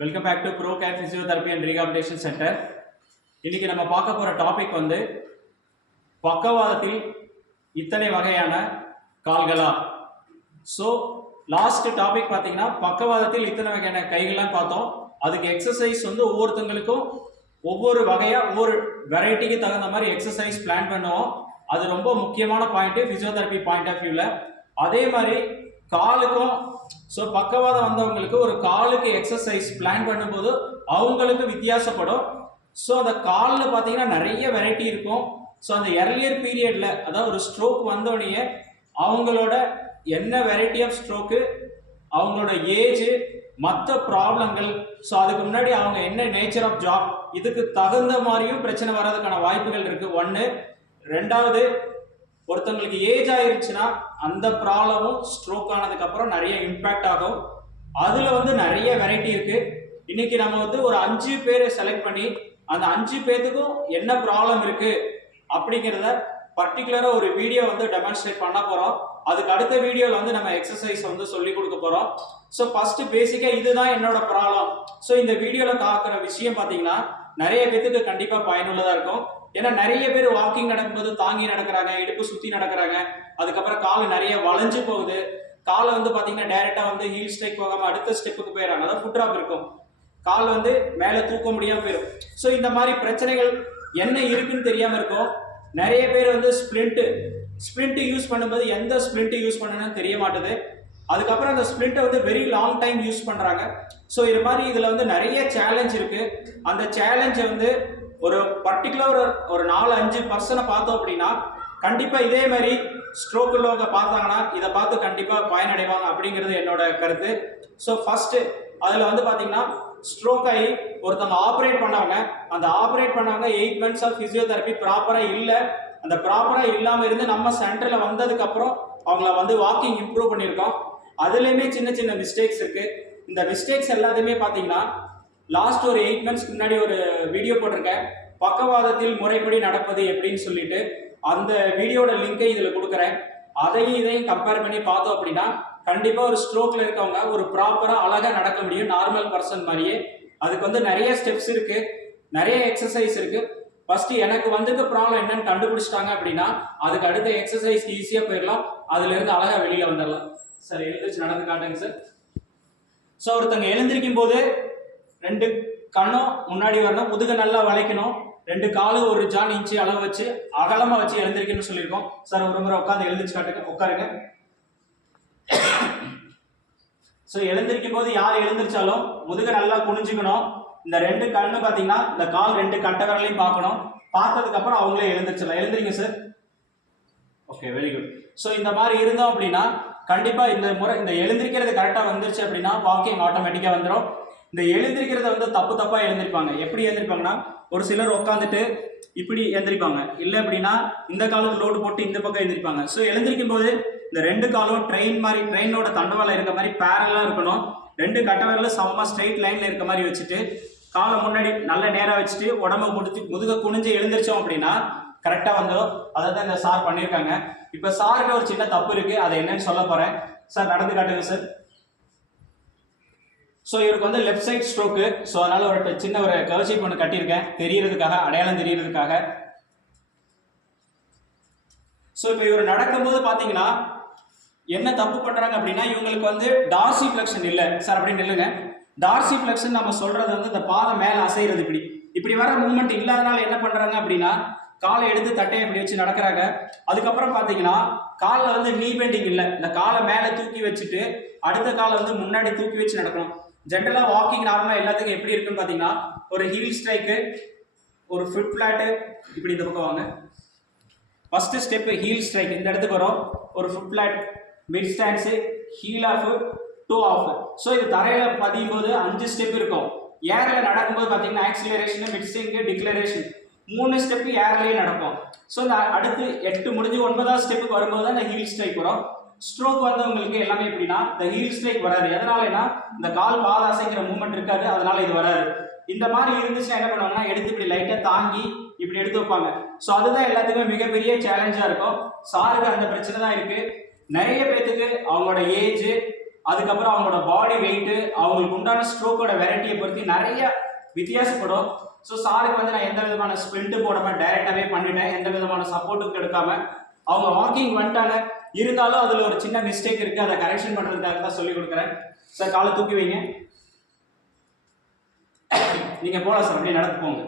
Welcome back to Pro Care physiotherapy and rehabilitation centre இன்னைக்கு நம்ம பார்க்க போகிற டாபிக் வந்து பக்கவாதத்தில் இத்தனை வகையான கால்களா? ஸோ லாஸ்ட் டாபிக் பார்த்தீங்கன்னா பக்கவாதத்தில் இத்தனை வகையான கைகள்லாம் பார்த்தோம். அதுக்கு எக்ஸசைஸ் வந்து ஒவ்வொருத்தங்களுக்கும் ஒவ்வொரு வகையாக ஒவ்வொரு வெரைட்டிக்கு தகுந்த மாதிரி எக்ஸசைஸ் பிளான் பண்ணுவோம். அது ரொம்ப முக்கியமான பாயிண்ட்டு ஃபிசியோதெரப்பி பாயிண்ட் ஆஃப் வியூவில் அதே மாதிரி காலுக்கும் ஸோ பக்கவாதம் வந்தவங்களுக்கு ஒரு காலுக்கு எக்ஸசைஸ் பிளான் பண்ணும்போது அவங்களுக்கு வித்தியாசப்படும். ஸோ அந்த காலில் பார்த்தீங்கன்னா நிறைய வெரைட்டி இருக்கும். ஸோ அந்த எர்லியர் பீரியடில் அதாவது ஒரு ஸ்ட்ரோக் வந்தோடனே அவங்களோட என்ன வெரைட்டி ஆஃப் ஸ்ட்ரோக்கு அவங்களோட ஏஜ் மற்ற ப்ராப்ளங்கள் ஸோ அதுக்கு முன்னாடி அவங்க என்ன நேச்சர் ஆஃப் ஜாப் இதுக்கு தகுந்த மாதிரியும் பிரச்சனை வர்றதுக்கான வாய்ப்புகள் இருக்குது ஒன்று ரெண்டாவது ஒருத்தவங்களுக்கு ஏஜ் ஆயிருச்சுன்னா அந்த ப்ராப்ளமும் ஸ்ட்ரோக் ஆனதுக்கு அப்புறம் நிறைய இம்பேக்ட் ஆகும். அதுல வந்து நிறைய வெரைட்டி இருக்கு. இன்னைக்கு நம்ம வந்து ஒரு அஞ்சு பேரை செலக்ட் பண்ணி அந்த அஞ்சு பேர்த்துக்கும் என்ன ப்ராப்ளம் இருக்கு அப்படிங்கிறத பர்டிகுலரா ஒரு வீடியோ வந்து டெமான்ஸ்ட்ரேட் பண்ண போறோம். அதுக்கு அடுத்த வீடியோல வந்து நம்ம எக்ஸசைஸ் வந்து சொல்லி கொடுக்க போறோம். ஸோ ஃபர்ஸ்ட் பேசிக்கா இதுதான் என்னோட ப்ராப்ளம் ஸோ இந்த வீடியோல காக்குற விஷயம் பாத்தீங்கன்னா நிறைய பேத்துக்கு கண்டிப்பா பயனுள்ளதா இருக்கும். ஏன்னா நிறைய பேர் வாக்கிங் நடக்கும்போது தாங்கி நடக்கிறாங்க இடுப்பு சுத்தி நடக்கிறாங்க. அதுக்கப்புறம் கால் நிறைய வளைஞ்சு போகுது. காலை வந்து பாத்தீங்கன்னா டைரக்டா வந்து ஹீல் ஸ்ட்ரைக் போகாம அடுத்த ஸ்டெப்புக்கு போயிடறாங்க. அதாவது ஃபுட் ட்ராப் இருக்கும். கால் வந்து மேலே தூக்க முடியாம போயிடும் ஸோ இந்த மாதிரி பிரச்சனைகள் என்ன இருக்குன்னு தெரியாம இருக்கும். நிறைய பேர் வந்து ஸ்பிளிண்ட் ஸ்பிளிண்ட் யூஸ் பண்ணும்போது எந்த ஸ்பிளிண்ட் யூஸ் பண்ணணும்னு தெரிய மாட்டுது. அதுக்கப்புறம் அந்த ஸ்பிளிண்ட்டை வந்து வெரி லாங் டைம் யூஸ் பண்ணுறாங்க ஸோ இது மாதிரி இதில் வந்து நிறைய சேலஞ்ச் இருக்குது அந்த சேலஞ்சை வந்து ஒரு பர்டிகுலர் ஒரு நாலு அஞ்சு பர்சனை பார்த்தோம் அப்படின்னா கண்டிப்பாக இதே மாதிரி ஸ்ட்ரோக் உள்ளவங்க பார்த்தாங்கன்னா இதை பார்த்து கண்டிப்பாக பயனடைவாங்க அப்படிங்கிறது என்னோட கருத்து. ஸோ ஃபஸ்ட்டு அதில் வந்து பார்த்தீங்கன்னா ஸ்ட்ரோக் ஆகி ஒருத்தவங்க ஆப்ரேட் பண்ணவங்க அந்த ஆப்ரேட் பண்ணவங்க எயிட் மந்த்ஸ் ஆஃப் ஃபிசியோதெரப்பி ப்ராப்பராக இல்லை. அந்த ப்ராப்பராக இல்லாமல் இருந்து நம்ம சென்டரில் வந்ததுக்கப்புறம் அவங்கள வந்து வாக்கிங் இம்ப்ரூவ் பண்ணியிருக்கோம். அதுலேயுமே சின்ன சின்ன மிஸ்டேக்ஸ் இருக்கு. இந்த மிஸ்டேக்ஸ் எல்லாத்தையுமே பார்த்தீங்கன்னா லாஸ்ட் ஒரு எயிட் மந்த்ஸ்க்கு முன்னாடி ஒரு வீடியோ போட்டிருக்கேன். பக்கவாதத்தில் முறைப்படி நடப்பது எப்படின்னு சொல்லிட்டு அந்த வீடியோட லிங்கை இதில் கொடுக்குறேன். அதையும் இதையும் கம்பேர் பண்ணி பார்த்தோம் அப்படின்னா கண்டிப்பாக ஒரு ஸ்ட்ரோக்கில் இருக்கவங்க ஒரு ப்ராப்பராக அழகாக நடக்க முடியும் நார்மல் பர்சன் மாதிரியே. அதுக்கு வந்து நிறைய ஸ்டெப்ஸ் இருக்கு நிறைய எக்ஸசைஸ் இருக்கு. ஃபர்ஸ்ட் எனக்கு வந்திருக்க ப்ராப்ளம் என்னன்னு கண்டுபிடிச்சிட்டாங்க அப்படின்னா அதுக்கு அடுத்த எக்ஸசைஸ் ஈஸியாக போயிடலாம். அதுலேருந்து அழகாக வெளியில் வந்துடலாம். சார் எழுந்திரிச்சு நடந்து காட்டுங்க சார். ஸோ ஒருத்தங்க எழுந்திருக்கும் போது ரெண்டு கண்ணும் முன்னாடி வரணும் முதுகு நல்லா வளைக்கணும். ரெண்டு காலும் ஒரு ஜான் இன்ச்சு அளவு வச்சு அகலமா வச்சு எழுந்திருக்கணும்னு சொல்லியிருக்கோம். சார் ஒரு முறை உட்காந்து எழுந்திரிச்சு காட்டுங்க உட்காருங்க. ஸோ எழுந்திருக்கும் போது யார் எழுந்திரிச்சாலும் முதுகு நல்லா குனிஞ்சுக்கணும். இந்த ரெண்டு கண்ணு பார்த்தீங்கன்னா இந்த கால் ரெண்டு கட்ட விரலையும் பார்க்கணும். பார்த்ததுக்கு அப்புறம் அவங்களே எழுந்திரிச்சிடலாம். எழுந்திரிங்க sir. Okay very good so இந்த மாதிரி இருந்தோம் அப்படின்னா கண்டிப்பா இந்த முறை இந்த எழுந்திருக்கிறது கரெக்டாக வந்துருச்சு அப்படின்னா வாக்கிங் ஆட்டோமேட்டிக்காக வந்துடும் இந்த எழுந்திருக்கிறத வந்து தப்பு தப்பா எழுந்திருப்பாங்க. எப்படி எழுந்திருப்பாங்கன்னா ஒரு சிலர் உட்காந்துட்டு இப்படி எழுந்திருப்பாங்க. இல்லை அப்படின்னா இந்த காலுக்கு லோடு போட்டு இந்த பக்கம் எழுந்திருப்பாங்க. ஸோ எழுந்திருக்கும் போது இந்த ரெண்டு காலும் ட்ரெயின் மாதிரி ட்ரெயினோட தண்டவாளம் இருக்க மாதிரி பேரலாக இருக்கணும். ரெண்டு கட்டவர்களும் விரலும் சமமா லைனில் லைன்ல இருக்க மாதிரி வச்சுட்டு காலை முன்னாடி நல்ல நேரா வச்சுட்டு உடம்ப முடிச்சு முதுக குனிஞ்சு எழுந்திரிச்சோம் அப்படின்னா கரெக்டாக வந்துடும் அதை தான் இந்த சார் பண்ணியிருக்காங்க. இப்போ சார்கிட்ட ஒரு சின்ன தப்பு இருக்கு. அதை என்னன்னு சொல்ல போறேன். சார் நடந்து காட்டுங்க சார் ஸோ இவருக்கு வந்து லெஃப்ட் சைட் ஸ்ட்ரோக்கு ஸோ அதனால ஒரு சின்ன ஒரு கவர்ச்சி ஒன்று கட்டியிருக்கேன். தெரியறதுக்காக அடையாளம் தெரியறதுக்காக. ஸோ இப்போ இவர் நடக்கும்போது பார்த்தீங்கன்னா என்ன தப்பு பண்ணுறாங்க அப்படின்னா இவங்களுக்கு வந்து டார்சி ஃபிளெக்ஷன் இல்லை. சார் அப்படின்னு நில்லுங்க. டார்சி ஃபிளெக்ஷன் நம்ம சொல்றது வந்து இந்த பாதம் மேலே அசைகிறது இப்படி. இப்படி வர மூமெண்ட் இல்லாதனால என்ன பண்ணுறாங்க அப்படின்னா காலை எடுத்து தட்டையை இப்படி வச்சு நடக்கிறாங்க. அதுக்கப்புறம் பார்த்தீங்கன்னா காலில் வந்து நீ பெண்டிங் இல்லை. இந்த காலை மேலே தூக்கி வச்சுட்டு அடுத்த காலை வந்து முன்னாடி தூக்கி வச்சு நடக்கணும். ஜென்ரலாக வாக்கிங் நார்மலாக எல்லாத்துக்கும் எப்படி இருக்குன்னு பார்த்தீங்கன்னா ஒரு ஹீல் ஸ்ட்ரைக்கு ஒரு ஃபிட் ஃபிளாட்டு இப்படி இந்த பக்கம் வாங்க. ஃபஸ்ட்டு ஸ்டெப்பு ஹீல் ஸ்ட்ரைக் இந்த இடத்துக்கு வரும். ஒரு foot flat mid stance heel off toe off so இது தரையில் பதியும் போது அஞ்சு ஸ்டெப் இருக்கும். ஏரில் நடக்கும்போது பார்த்தீங்கன்னா ஆக்சிலரேஷன் மிக்சிங்கு டிக்ளரேஷன் மூணு ஸ்டெப் ஏர்லயே நடக்கும். ஸோ இந்த அடுத்து எட்டு முடிஞ்சு ஒன்பதாவது ஸ்டெப்புக்கு வரும்போது தான் இந்த ஹீல் ஸ்ட்ரைக் வரும். ஸ்ட்ரோக் வந்தவங்களுக்கு எல்லாமே எப்படின்னா இந்த ஹீல் ஸ்ட்ரைக் வராது. எதனாலனா இந்த கால் வாத அசைக்கிற மூமெண்ட் இருக்காது. அதனால இது வராது. இந்த மாதிரி இருந்துச்சுன்னா என்ன பண்ணுவாங்கன்னா எடுத்து இப்படி லைட்டை தாங்கி இப்படி எடுத்து வைப்பாங்க. ஸோ அதுதான் எல்லாத்துக்குமே மிகப்பெரிய சேலஞ்சாக இருக்கும். சாருக்கு அந்த பிரச்சனை தான் இருக்கு. நிறைய பேத்துக்கு அவங்களோட ஏஜ் அதுக்கப்புறம் அவங்களோட பாடி வெயிட்டு அவங்களுக்கு உண்டான ஸ்ட்ரோக்கோட வெரைட்டியை பொறுத்து நிறைய வித்தியாசப்படும். ஸோ சாருக்கு வந்து நான் எந்த விதமான ஸ்பிரிண்ட் போடாமல் டைரெக்டாகவே பண்ணிட்டேன். எந்த விதமான சப்போர்ட்டும் எடுக்காம அவங்க வாக்கிங் வந்துட்டாங்க. இருந்தாலும் அதில் ஒரு சின்ன மிஸ்டேக் இருக்குது அதை கரெக்ஷன் பண்ணுறதுக்காக தான் சொல்லி கொடுக்குறேன். சார் காலை தூக்கி வைங்க. நீங்கள் போகலாம் சார் அப்படியே நடந்து போங்க.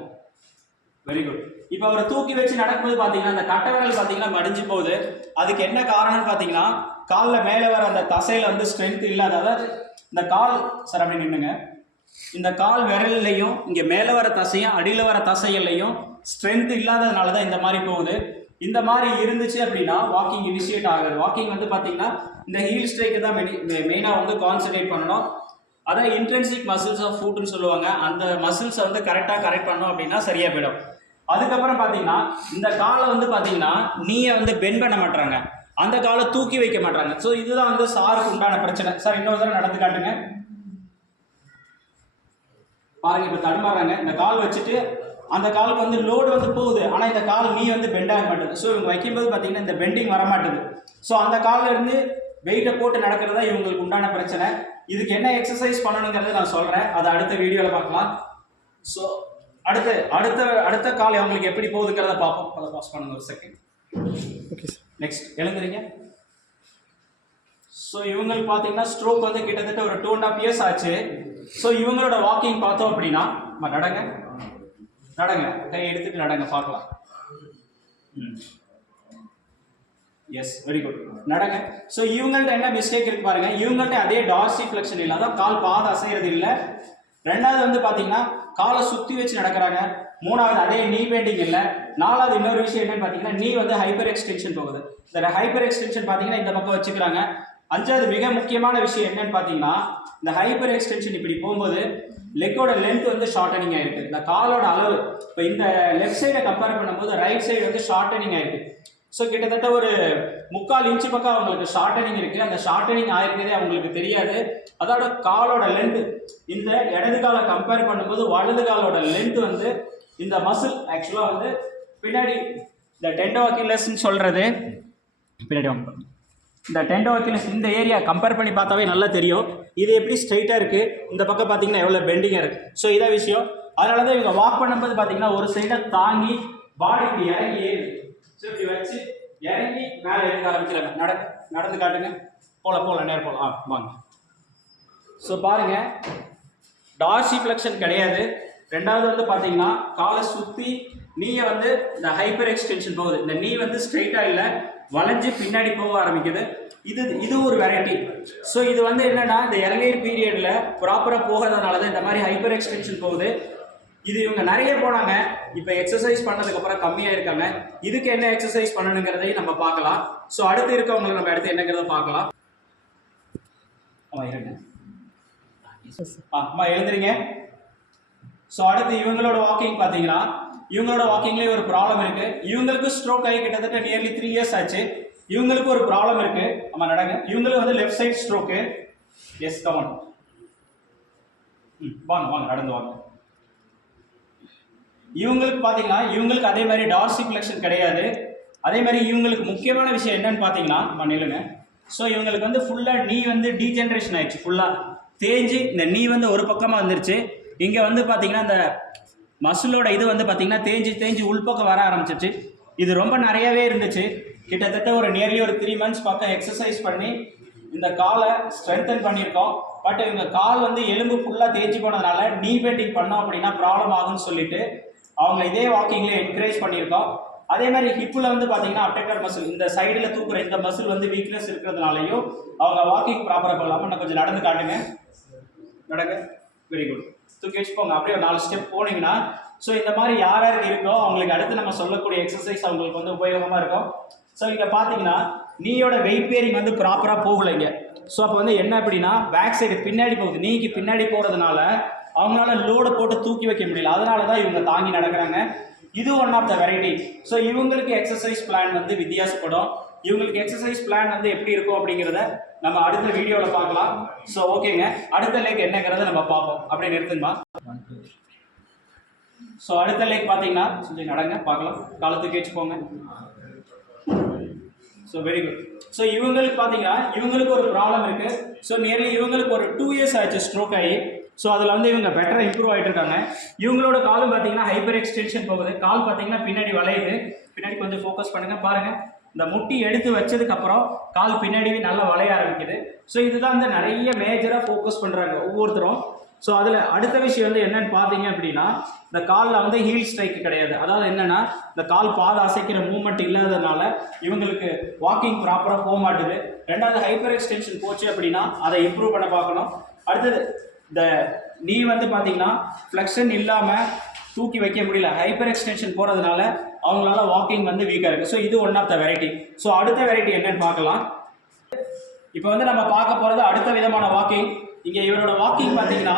வெரி குட் இப்போ அவரை தூக்கி வச்சு நடக்கும்போது பார்த்தீங்கன்னா அந்த கட்டவிரல் பார்த்தீங்கன்னா மடிஞ்சு போகுது. அதுக்கு என்ன காரணம்னு பார்த்தீங்கன்னா காலில் மேலே வர அந்த தசையில் வந்து ஸ்ட்ரென்த் இல்லாத அதாவது இந்த கால் சார் அப்படி நின்னுங்க. இந்த கால் விரல்லையும் இங்கே மேலே வர தசையும் அடியில் வர தசைகள்லையும் ஸ்ட்ரென்த் இல்லாததுனால தான் இந்த மாதிரி போகுது. இந்த மாதிரி இருந்துச்சு அப்படின்னா வாக்கிங் இனிஷியேட் ஆகுது. வாக்கிங் வந்து பார்த்தீங்கன்னா இந்த ஹீல் ஸ்ட்ரைக்கு தான் மெயினாக வந்து கான்சன்ட்ரேட் பண்ணணும். அதான் இன்ட்ரென்சிக் மசில்ஸ் ஆஃப் ஃபுட்னு சொல்லுவாங்க. அந்த மசில்ஸை வந்து கரெக்டாக கரெக்ட் பண்ணோம் அப்படின்னா சரியாக போயிடும். அதுக்கப்புறம் பார்த்தீங்கன்னா இந்த காலை வந்து பார்த்தீங்கன்னா நீயை வந்து பெண்ட் பண்ண மாட்டாங்க அந்த காலை தூக்கி வைக்க மாட்டாங்க ஸோ இதுதான் வந்து சாருக்கு உண்டான பிரச்சனை. சார் இன்னொரு தடவை நடந்து காட்டுங்க. பாருங்க இப்போ தடுமாறாங்க. இந்த கால் வச்சுட்டு அந்த காலுக்கு வந்து லோடு வந்து போகுது. ஆனால் இந்த கால் நீ வந்து பெண்ட் ஆக மாட்டேது ஸோ இவங்க வைக்கும்போது பார்த்தீங்கன்னா இந்த பெண்டிங் வர மாட்டேது ஸோ அந்த கால்ல இருந்து வெயிட்டை போட்டு நடக்கிறதா இவங்களுக்கு உண்டான பிரச்சனை. இதுக்கு என்ன எக்ஸசைஸ் பண்ணணுங்கிறத நான் சொல்கிறேன் அதை அடுத்த வீடியோவில் பார்க்கலாம். ஸோ அடுத்த அடுத்த அடுத்த கால் அவங்களுக்கு எப்படி போகுதுங்கிறத பார்ப்போம். அதை பாஸ் பண்ணுங்க ஒரு செகண்ட் ஓகே சார் நெக்ஸ்ட் எழுந்துறீங்க ஸோ இவங்களுக்கு பார்த்தீங்கன்னா ஸ்ட்ரோக் வந்து கிட்டத்தட்ட ஒரு டூ அண்ட் ஹாஃப் இயர்ஸ் ஆச்சு. ஸோ இவங்களோட வாக்கிங் பார்த்தோம் அப்படின்னா நடங்க. நடங்க. கை எடுத்துட்டு நடங்க பார்க்கலாம். எஸ் வெரி குட் நடங்க. ஸோ இவங்கள்ட்ட என்ன மிஸ்டேக் இருக்கு பாருங்க. இவங்கள்ட்ட அதே டார்சி ஃபிளக்ஷன் இல்லை. அதான் கால் பாதை அசைகிறது இல்லை. ரெண்டாவது வந்து பார்த்தீங்கன்னா காலை சுற்றி வச்சு நடக்கிறாங்க. மூணாவது அதே நீ பெண்டிங் இல்லை. நாலாவது இன்னொரு விஷயம் என்னன்னு பார்த்தீங்கன்னா நீ வந்து ஹைப்பர் எக்ஸ்டென்ஷன் போகுது. இந்த ஹைப்பர் எக்ஸ்டென்ஷன் பார்த்தீங்கன்னா இந்த பக்கம் வச்சுக்கிறாங்க. அஞ்சாவது மிக முக்கியமான விஷயம் என்னன்னு பார்த்தீங்கன்னா இந்த ஹைப்பர் எக்ஸ்டென்ஷன் இப்படி போகும்போது லெக்கோட லென்த் வந்து ஷார்டனிங் ஆயிருக்கு. இந்த காலோட அளவு. இப்போ இந்த லெஃப்ட் சைடை கம்பேர் பண்ணும்போது ரைட் சைடு வந்து ஷார்டனிங் ஆயிருக்கு. ஸோ கிட்டத்தட்ட ஒரு முக்கால் இன்ச்சு பக்கம் அவங்களுக்கு ஷார்டனிங் இருக்கு. அந்த ஷார்டனிங் ஆயிருக்கிறதே அவங்களுக்கு தெரியாது. அதோட காலோட லென்த் இந்த இடது காலை கம்பேர் பண்ணும்போது வலது காலோட லென்த் வந்து இந்த மசில் ஆக்சுவலாக வந்து பின்னாடி இந்த டெண்டோ அக்கிலஸ்ன்னு சொல்றது பின்னாடி வாங்க. இந்த டெண்டோ அக்கிலஸ் இந்த ஏரியா கம்பேர் பண்ணி பார்த்தாவே நல்லா தெரியும். இது எப்படி ஸ்ட்ரைட்டாக இருக்குது இந்த பக்கம் பார்த்தீங்கன்னா எவ்வளோ பெண்டிங்காக இருக்குது ஸோ இதான் விஷயம். அதனால தான் இவங்க வாக் பண்ணும்போது பார்த்தீங்கன்னா ஒரு சைடை தாங்கி பாடி இப்படி இறங்கி ஏறுது ஸோ இப்படி வச்சு இறங்கி மேலே எடுக்க ஆரம்பிக்கிறாங்க. நட நடந்து காட்டுங்க. போல போல நேரம் போகலாம் ஆ வாங்க. ஸோ பாருங்க. டார்சி ஃப்ளெக்ஷன் கிடையாது. ரெண்டாவது வந்து பார்த்தீங்கன்னா காலை சுற்றி நீயை வந்து இந்த ஹைப்பர் எக்ஸ்டென்ஷன் போகுது. இந்த நீ வந்து ஸ்ட்ரைட்டாக இல்லை. வளைஞ்சு பின்னாடி போக ஆரம்பிக்குது. இது இது ஒரு வெரைட்டி ஸோ இது வந்து என்னன்னா இந்த இறங்கையர் பீரியடில் ப்ராப்பராக போகிறதுனால தான் இந்த மாதிரி ஹைப்பர் எக்ஸ்டென்ஷன் போகுது. இது இவங்க நிறைய போனாங்க. இப்போ எக்ஸசைஸ் பண்ணதுக்கப்புறம் கம்மியாக இருக்காங்க இதுக்கு என்ன எக்ஸசைஸ் பண்ணணுங்கிறதையும் நம்ம பார்க்கலாம். ஸோ அடுத்து இருக்கவங்களுக்கு நம்ம அடுத்து என்னங்கிறத பார்க்கலாம். ஆ இருங்க ஆ அம்மா எழுந்துறீங்க ஸோ அடுத்து இவங்களோட வாக்கிங் பார்த்தீங்கன்னா இவங்களோட வாக்கிங்லேயே ஒரு ப்ராப்ளம் இருக்கு. இவங்களுக்கு ஸ்ட்ரோக் ஆகி கிட்டத்தட்ட நியர்லி த்ரீ இயர்ஸ் ஆச்சு. இவங்களுக்கு ஒரு ப்ராப்ளம் இருக்கு. ஆமா நடங்க. இவங்களுக்கு வந்து left side stroke yes come on hmm வாங்க வாங்க நடந்து வாங்க. இவங்களுக்கு பார்த்தீங்கன்னா இவங்களுக்கு அதே மாதிரி டார்சி கலெக்ஷன் கிடையாது. அதே மாதிரி இவங்களுக்கு முக்கியமான விஷயம் என்னன்னு பார்த்தீங்கன்னா அம்மா நில்லுங்க. ஸோ இவங்களுக்கு வந்து ஃபுல்லாக நீ வந்து டீஜென்ரேஷன் ஆயிடுச்சு ஃபுல்லாக தேஞ்சு இந்த நீ வந்து ஒரு பக்கமாக வந்துருச்சு. இங்கே வந்து பார்த்தீங்கன்னா இந்த மசிலோட இது வந்து பார்த்தீங்கன்னா தேஞ்சு தேஞ்சு உள்பக்கம் வர ஆரம்பிச்சிச்சு இது ரொம்ப நிறையவே இருந்துச்சு. கிட்டத்தட்ட ஒரு நியர்லி ஒரு த்ரீ மந்த்ஸ் பக்கம் எக்ஸசைஸ் பண்ணி இந்த காலை ஸ்ட்ரென்தன் பண்ணியிருக்கோம். பட் இவங்க கால் வந்து எலும்பு ஃபுல்லாக தேஞ்சு போனதுனால நீ பெண்டிங் பண்ணோம் அப்படின்னா ப்ராப்ளம் ஆகும்னு சொல்லிட்டு அவங்க இதே வாக்கிங்ல என்கரேஜ் பண்ணியிருக்கோம். அதே மாதிரி ஹிப்பில் வந்து பார்த்தீங்கன்னா அப்டேட்டர் மசில் இந்த சைடில் தூக்குற இந்த மசில் வந்து வீக்னஸ் இருக்கிறதுனாலையும் அவங்க வாக்கிங் ப்ராப்பராக பண்ணலாமல் நான் கொஞ்சம் நடந்து காட்டுங்க. நடங்க. வெரி குட் தூக்கி வச்சுக்கோங்க அப்படியே ஒரு நாலு ஸ்டெப் போனீங்கன்னா ஸோ இந்த மாதிரி யார் யாருக்கு இருக்கோ அவங்களுக்கு அடுத்து நம்ம சொல்லக்கூடிய எக்ஸசைஸ் அவங்களுக்கு வந்து உபயோகமாக இருக்கும். ஸோ இங்கே பார்த்தீங்கன்னா நீயோட வெயிட் பேரிங் வந்து ப்ராப்பராக போகலைங்க ஸோ அப்போ வந்து என்ன அப்படின்னா பேக் சைடு பின்னாடி போகுது. நீக்கு பின்னாடி போகிறதுனால அவங்களால லோடை போட்டு தூக்கி வைக்க முடியல. அதனால தான் இவங்க தாங்கி நடக்கிறாங்க. இது one of the variety so இவங்களுக்கு எக்ஸசைஸ் பிளான் வந்து வித்தியாசப்படும். இவங்களுக்கு எக்ஸசைஸ் பிளான் வந்து எப்படி இருக்கும் அப்படிங்கிறத நம்ம அடுத்த வீடியோவில் பார்க்கலாம். ஸோ ஓகேங்க அடுத்த லேக் என்னங்கிறத நம்ம பார்ப்போம். அப்படியே நிறுத்துங்கம்மா. ஸோ அடுத்த லேக் பார்த்தீங்கன்னா கொஞ்சம் நடங்க பார்க்கலாம். காலத்துக்கு கேச்சுக்கோங்க ஸோ வெரி குட் ஸோ இவங்களுக்கு பார்த்தீங்கன்னா இவங்களுக்கு ஒரு ப்ராப்ளம் இருக்குது ஸோ நியர்லி இவங்களுக்கு ஒரு டூ இயர்ஸ் ஆச்சு ஸ்ட்ரோக் ஆகி. ஸோ அதில் வந்து இவங்க பெட்டராக இம்ப்ரூவ் ஆகிட்டு இருக்காங்க. இவங்களோட காலும் பார்த்தீங்கன்னா ஹைப்பர் எக்ஸ்டென்ஷன் போகுது. கால் பார்த்தீங்கன்னா பின்னாடி வளையுது. பின்னாடி கொஞ்சம் ஃபோக்கஸ் பண்ணுங்கள் பாருங்கள் இந்த முட்டி எடுத்து வச்சதுக்கு அப்புறம் கால் பின்னாடி நல்லா வளைய ஆரம்பிக்குது. ஸோ இதுதான் வந்து நிறைய மேஜராக ஃபோக்கஸ் பண்ணுறாங்க ஒவ்வொருத்தரும். ஸோ அதில் அடுத்த விஷயம் வந்து என்னன்னு பார்த்தீங்க அப்படின்னா இந்த காலில் வந்து ஹீல் ஸ்ட்ரைக்கு கிடையாது. அதாவது என்னென்னா இந்த கால் பாத அசைக்கிற மூமெண்ட் இல்லாததுனால இவங்களுக்கு வாக்கிங் ப்ராப்பராக போக மாட்டுது. ரெண்டாவது ஹைப்பர் எக்ஸ்டென்ஷன் போச்சு அப்படின்னா அதை இம்ப்ரூவ் பண்ண பார்க்கணும். அடுத்தது இந்த நீ வந்து பார்த்தீங்கன்னா ஃப்ளெக்ஷன் இல்லாமல் தூக்கி வைக்க முடியல. ஹைப்பர் எக்ஸ்டென்ஷன் போகிறதுனால அவங்களால வாக்கிங் வந்து வீக்காக இருக்குது ஸோ இது one of the variety so அடுத்த வெரைட்டி என்னன்னு பார்க்கலாம். இப்போ வந்து நம்ம பார்க்க போகிறது அடுத்த விதமான வாக்கிங் இங்கே இவரோட வாக்கிங் பார்த்தீங்கன்னா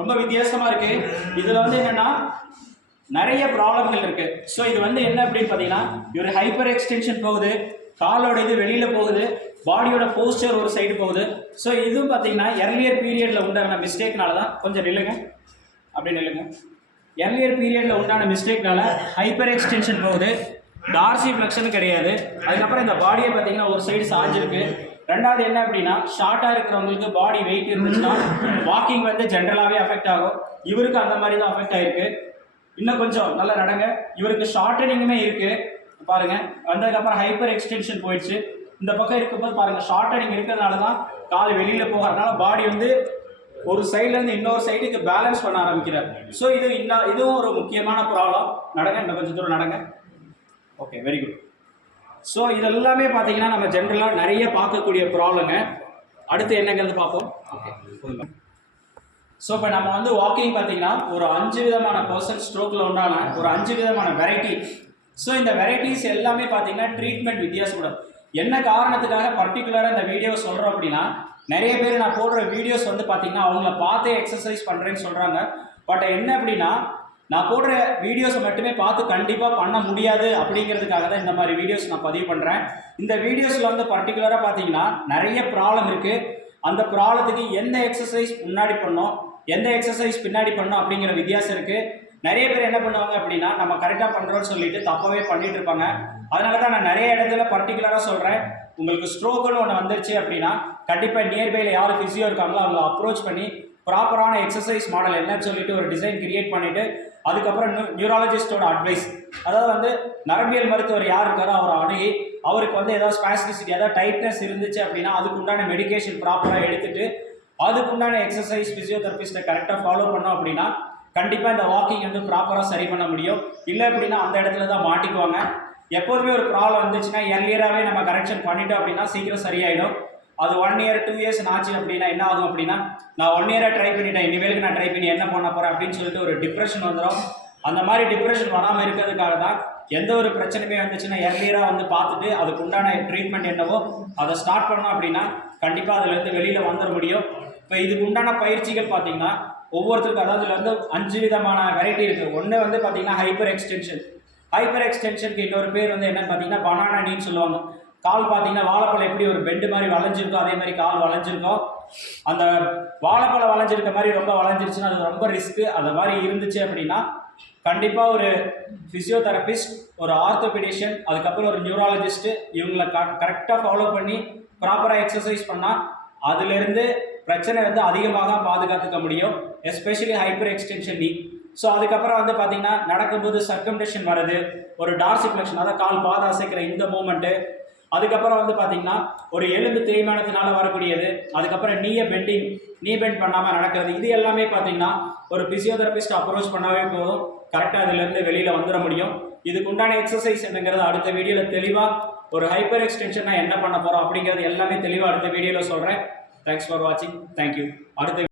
ரொம்ப வித்தியாசமாக இருக்கு. இதில் வந்து என்னன்னா நிறைய ப்ராப்ளம்கள் இருக்கு. ஸோ இது வந்து என்ன அப்படின்னு பார்த்தீங்கன்னா இவர் ஹைப்பர் எக்ஸ்டென்ஷன் போகுது. காலோட இது வெளியில் போகுது. பாடியோட போஸ்டர் ஒரு சைடு போகுது. ஸோ இதுவும் பார்த்தீங்கன்னா எர்லியர் பீரியடில் உண்டான மிஸ்டேக்னால தான் கொஞ்சம் நில்லுங்க. அப்படி நில்லுங்க. எர்லியர் பீரியடில் உண்டான மிஸ்டேக்னால ஹைப்பர் எக்ஸ்டென்ஷன் போகுது. டார்சி ஃப்ளெக்ஷன் கிடையாது. அதுக்கப்புறம் இந்த பாடியை பார்த்தீங்கன்னா ஒரு சைடு சாஞ்சிருக்கு ரெண்டாவது என்ன அப்படின்னா ஷார்ட்டாக இருக்கிறவங்களுக்கு பாடி வெயிட் இருந்துச்சுன்னா வாக்கிங் வந்து ஜென்ரலாகவே அஃபெக்ட் ஆகும். இவருக்கு அந்த மாதிரி தான் அஃபெக்ட் ஆயிருக்கு. இன்னும் கொஞ்சம் நல்லா நடங்க. இவருக்கு ஷார்ட்டனிங்குமே இருக்குது பாருங்க. வந்ததுக்கப்புறம் ஹைப்பர் எக்ஸ்டென்ஷன் போயிடுச்சு. இந்த பக்கம் இருக்கும்போது பாருங்கள் ஷார்ட்டனிங் இருக்கிறதுனால தான் கால் வெளியில் போகிறதுனால பாடி வந்து ஒரு சைடுல இருந்து இன்னொரு சைடுக்கு பேலன்ஸ் பண்ண ஆரம்பிக்கிறார். ஸோ இது இன்னும் இதுவும் ஒரு முக்கியமான ப்ராப்ளம் நடங்க இன்னும் கொஞ்சம் தூரம் நடங்க. ஓகே வெரி குட் ஸோ இதெல்லாமே பார்த்தீங்கன்னா நம்ம ஜென்ரலாக நிறைய பார்க்கக்கூடிய ப்ராப்ளங்க அடுத்து என்னங்கிறது பார்ப்போம். ஓகே ஸோ இப்போ நம்ம வந்து வாக்கிங் பார்த்தீங்கன்னா ஒரு அஞ்சு விதமான பர்சன் ஸ்ட்ரோக்கில் உண்டான ஒரு அஞ்சு விதமான வெரைட்டி ஸோ இந்த வெரைட்டிஸ் எல்லாமே பார்த்தீங்கன்னா ட்ரீட்மெண்ட் வித்தியாசப்படும். என்ன காரணத்துக்காக பர்டிகுலராக இந்த வீடியோ சொல்கிறோம் அப்படின்னா நிறைய பேர் நான் போடுற வீடியோஸ் வந்து பார்த்தீங்கன்னா அவங்கள பார்த்தே எக்ஸசைஸ் பண்ணுறேன்னு சொல்கிறாங்க பட் என்ன அப்படின்னா நான் போடுற வீடியோஸை மட்டுமே பார்த்து கண்டிப்பாக பண்ண முடியாது அப்படிங்கிறதுக்காக தான் இந்த மாதிரி வீடியோஸ் நான் பதிவு பண்ணுறேன் இந்த வீடியோஸில் வந்து பர்டிகுலராக பார்த்தீங்கன்னா நிறைய ப்ராப்ளம் இருக்குது அந்த ப்ராப்ளத்துக்கு எந்த எக்ஸசைஸ் முன்னாடி பண்ணோம் எந்த எக்ஸசைஸ் பின்னாடி பண்ணோம் அப்படிங்கிற வித்தியாசம் இருக்குது நிறைய பேர் என்ன பண்ணுவாங்க அப்படின்னா நம்ம கரெக்டாக பண்ணுறோம்னு சொல்லிட்டு தப்பவே பண்ணிட்டு இருப்பாங்க. அதனால தான் நான் நிறைய இடத்துல பர்டிகுலராக சொல்கிறேன் உங்களுக்கு ஸ்ட்ரோக்குன்னு ஒன்று வந்துருச்சு அப்படின்னா கண்டிப்பாக நியர்பையில் யார் ஃபிசியோ இருக்காங்களோ அவங்கள அப்ரோச் பண்ணி ப்ராப்பரான எக்ஸசைஸ் மாடல் என்னன்னு சொல்லிட்டு ஒரு டிசைன் கிரியேட் பண்ணிவிட்டு அதுக்கப்புறம் நியூராலஜிஸ்டோட அட்வைஸ் அதாவது வந்து நரம்பியல் மருத்துவர் யார் இருக்காரோ அவரை அணுகி அவருக்கு வந்து ஏதாவது ஸ்பாஸ்டிசிட்டி ஏதாவது டைட்னஸ் இருந்துச்சு அப்படின்னா அதுக்கு உண்டான மெடிக்கேஷன் ப்ராப்பராக எடுத்துகிட்டு அதுக்குண்டான எக்ஸசைஸ் ஃபிசியோதெரபிஸ்ட்டை கரெக்டாக ஃபாலோ பண்ணோம் அப்படின்னா கண்டிப்பாக இந்த வாக்கிங் வந்து ப்ராப்பராக சரி பண்ண முடியும். இல்லை அப்படின்னா அந்த இடத்துல தான் மாட்டிக்குவாங்க. எப்போதுமே ஒரு ப்ராப்ளம் வந்துச்சுன்னா இயர்லியராகவே நம்ம கரெக்ஷன் பண்ணிட்டோம் அப்படின்னா சீக்கிரம் சரியாயிடும். அது ஒன் இயர் டூ இயர்ஸ் ஆச்சு அப்படின்னா என்ன ஆகும் அப்படின்னா நான் ஒன் இயராக ட்ரை பண்ணிட்டேன் இனிமேலுக்கு நான் ட்ரை பண்ணி என்ன பண்ண போகிறேன் அப்படின்னு சொல்லிட்டு ஒரு டிப்ரெஷன் வந்துடும் அந்த மாதிரி டிப்ரெஷன் வராமல் இருக்கிறதுக்காக தான் எந்த ஒரு பிரச்சனையுமே வந்துச்சுன்னா இயர்லியராக வந்து பார்த்துட்டு அதுக்கு உண்டான ட்ரீட்மெண்ட் என்னவோ அதை ஸ்டார்ட் பண்ணோம் அப்படின்னா கண்டிப்பாக அதுலேருந்து வெளியில் வந்துட முடியும். இப்போ இதுக்கு உண்டான பயிற்சிகள் பார்த்தீங்கன்னா ஒவ்வொருத்தருக்கும் அதாவது வந்து அஞ்சு விதமான வெரைட்டி இருக்குது ஒன்று வந்து பார்த்தீங்கன்னா ஹைப்பர் எக்ஸ்டென்ஷன் ஹைப்பர் எக்ஸ்டென்ஷனுக்கு இன்னொரு பேர் வந்து என்னன்னு பார்த்தீங்கன்னா பனானா நீன்னு சொல்லுவாங்க. கால் பார்த்தீங்கன்னா வாழைப்பழம் எப்படி ஒரு பெண்டு மாதிரி வளைஞ்சிருக்கோ அதே மாதிரி கால் வளைஞ்சிருக்கோம் அந்த வாழைப்பழம் வளைஞ்சிருக்க மாதிரி ரொம்ப வளைஞ்சிருச்சுன்னா அது ரொம்ப ரிஸ்க்கு அந்த மாதிரி இருந்துச்சு அப்படின்னா கண்டிப்பாக ஒரு ஃபிசியோதெரபிஸ்ட் ஒரு ஆர்த்தோபெடிஷியன் அதுக்கப்புறம் ஒரு நியூராலஜிஸ்ட்டு இவங்களை கரெக்டாக ஃபாலோ பண்ணி ப்ராப்பராக எக்ஸசைஸ் பண்ணால் அதுலேருந்து பிரச்சனை வந்து அதிகமாக பாதுகாத்துக்க முடியும். Especially hyper extension knee so அதுக்கப்புறம் வந்து பார்த்தீங்கன்னா நடக்கும்போது சர்க்கம்டேஷன் வருது ஒரு டார்சிஃப்ளெக்ஷன் அதாவது கால் பாதை அசைக்கிற இந்த மூமெண்ட்டு அதுக்கப்புறம் வந்து பார்த்தீங்கன்னா ஒரு எலும்பு தேய்மானத்தினால வரக்கூடியது அதுக்கப்புறம் நீய பெண்டிங் நீ பெண்ட் பண்ணாமல் நடக்கிறது இது எல்லாமே பார்த்தீங்கன்னா ஒரு பிசியோதெரபிஸ்ட் அப்ரோச் பண்ணாவே போதும். கரெக்டாக அதுலேருந்து வெளியில் வந்துட முடியும். இதுக்கு உண்டான எக்ஸசைஸ் என்னங்கிறது அடுத்த வீடியோவில் தெளிவாக ஒரு ஹைப்பர் எக்ஸ்டென்ஷன்னா என்ன பண்ண போகிறோம் அப்படிங்கிறது எல்லாமே தெளிவாக அடுத்த வீடியோவில் சொல்கிறேன் தேங்க்ஸ் ஃபார் வாட்சிங் தேங்க்யூ அடுத்த